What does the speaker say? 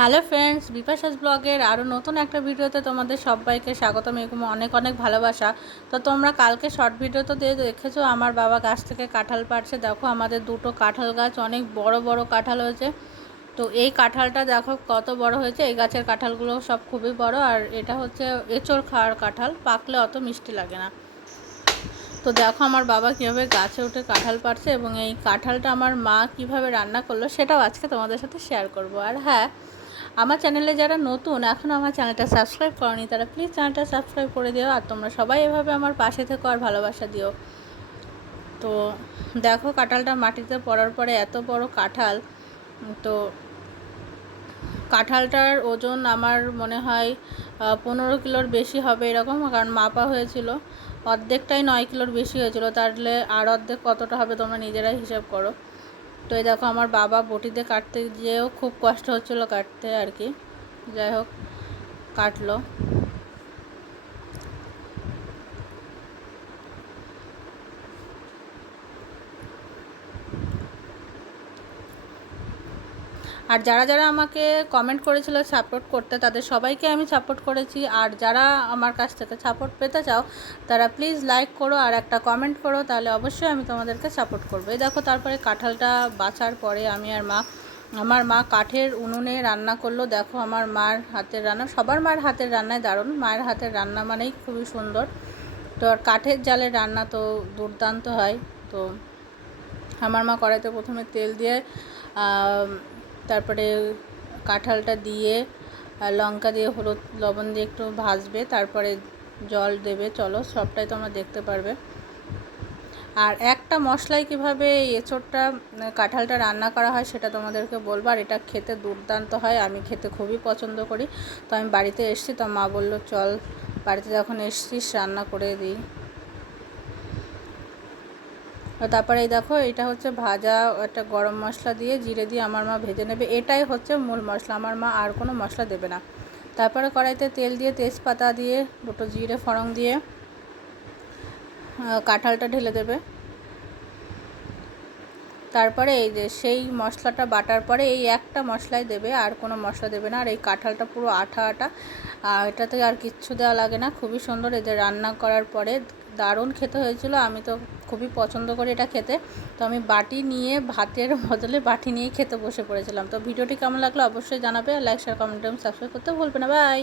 Hello friends, Bipasha's ব্লগের আরও নতুন একটা ভিডিওতে তোমাদের সবাইকে স্বাগতম এবং অনেক অনেক ভালোবাসা। তো তোমরা কালকে শর্ট ভিডিওতে দেখেছো আমার বাবা গাছ থেকে কাঁঠাল পাড়ছে। দেখো আমাদের দুটো কাঁঠাল গাছ, অনেক বড় বড় কাঁঠাল হয়েছে। তো এই কাঁঠালটা দেখো কত বড় হয়েছে। এই গাছের কাঁঠালগুলো সব খুবই বড়, আর এটা হচ্ছে এঁচড় খাওয়ার কাঁঠাল, পাকলে অত মিষ্টি লাগে না। তো দেখো আমার বাবা কীভাবে গাছে উঠে কাঁঠাল পাড়ছে এবং এই কাঁঠালটা আমার মা কীভাবে রান্না করলো সেটাও আজকে তোমাদের সাথে শেয়ার করব। আর হ্যাঁ, আমার চ্যানেলে যারা নতুন, এখনও আমার চ্যানেলটা সাবস্ক্রাইব করনি, তারা প্লিজ চ্যানেলটা সাবস্ক্রাইব করে দিও। আর তোমরা সবাই এভাবে আমার পাশে থেকো আর ভালোবাসা দিও। তো দেখো কাঁঠালটা মাটিতে পড়ার পরে এত বড় কাঁঠাল। তো কাঁঠালটার ওজন আমার মনে হয় 15 কিলোর বেশি হবে এরকম, কারণ মাপা হয়েছিল। অর্ধেকটাই 9 কিলোর বেশি হয়েছিল, তাহলে আর অর্ধেক কতটা হবে তোমরা নিজেরাই হিসাব করো। তো এই দেখো আমার বাবা বটিতে কাটতে গিয়েও খুব কষ্ট হচ্ছিলো কাটতে আর কি, যাই হোক কাটলো। আর যারা যারা আমাকে কমেন্ট করেছিল সাপোর্ট করতে, তাদের সবাইকে আমি সাপোর্ট করেছি। আর যারা আমার কাছ থেকে সাপোর্ট পেতে চাও তারা প্লিজ লাইক করো আর একটা কমেন্ট করো, তাহলে অবশ্যই আমি তোমাদেরকে সাপোর্ট করবো। এই দেখো তারপরে কাঁঠালটা বাছার পরে আমি আর আমার মা কাঠের উনুনে রান্না করলো। দেখো আমার মার হাতের রান্না, সবার মার হাতের রান্নায় দারুণ, মায়ের হাতের রান্না মানেই খুবই সুন্দর। তো আর কাঠের জালের রান্না তো দুর্দান্ত হয়। তো আমার মা কড়াইতে প্রথমে তেল দিয়ে তারপরে কাঁঠালটা দিয়ে লঙ্কা দিয়ে হলুদ লবণ দিয়ে একটু ভাজবে, তারপরে জল দেবে। চলো সবটাই তোমরা দেখতে পারবে। আর একটা মশলায় কীভাবে এঁচোড়টা কাঁঠালটা রান্না করা হয় সেটা তোমাদেরকে বলবো। আর এটা খেতে দুর্দান্ত হয়, আমি খেতে খুবই পছন্দ করি। তো আমি বাড়িতে এসেছি, তো মা বললো চল বাড়িতে যখন এসছিস রান্না করে দিই। তারপরে এই দেখো এটা হচ্ছে ভাজা একটা গরম মশলা দিয়ে জিরে দিয়ে আমার মা ভেজে নেবে, এটাই হচ্ছে মূল মশলা, আমার মা আর কোনো মশলা দেবে না। তারপরে কড়াইতে তেল দিয়ে তেজপাতা দিয়ে দুটো জিরে ফোড়ন দিয়ে কাঁঠালটা ঢেলে দেবে। তারপরে এই যে সেই মশলাটা বাটার পরে এই একটা মশলাই দেবে, আর কোনো মশলা দেবে না। আর এই কাঁঠালটা পুরো আঠা আঠা, এটাতে আর কিচ্ছু দেওয়া লাগে না, খুবই সুন্দর। এদের রান্না করার পরে দারুণ খেতে হয়েছিল, আমি তো খুবই পছন্দ করি এটা খেতে। তো আমি বাটি নিয়ে, ভাতের বদলে বাটি নিয়ে খেতে বসে পড়েছিলাম। তো ভিডিওটি কেমন লাগলো অবশ্যই জানাবে, লাইক শেয়ার কমেন্ট এবং সাবস্ক্রাইব করতে ভুলবে না। বাই।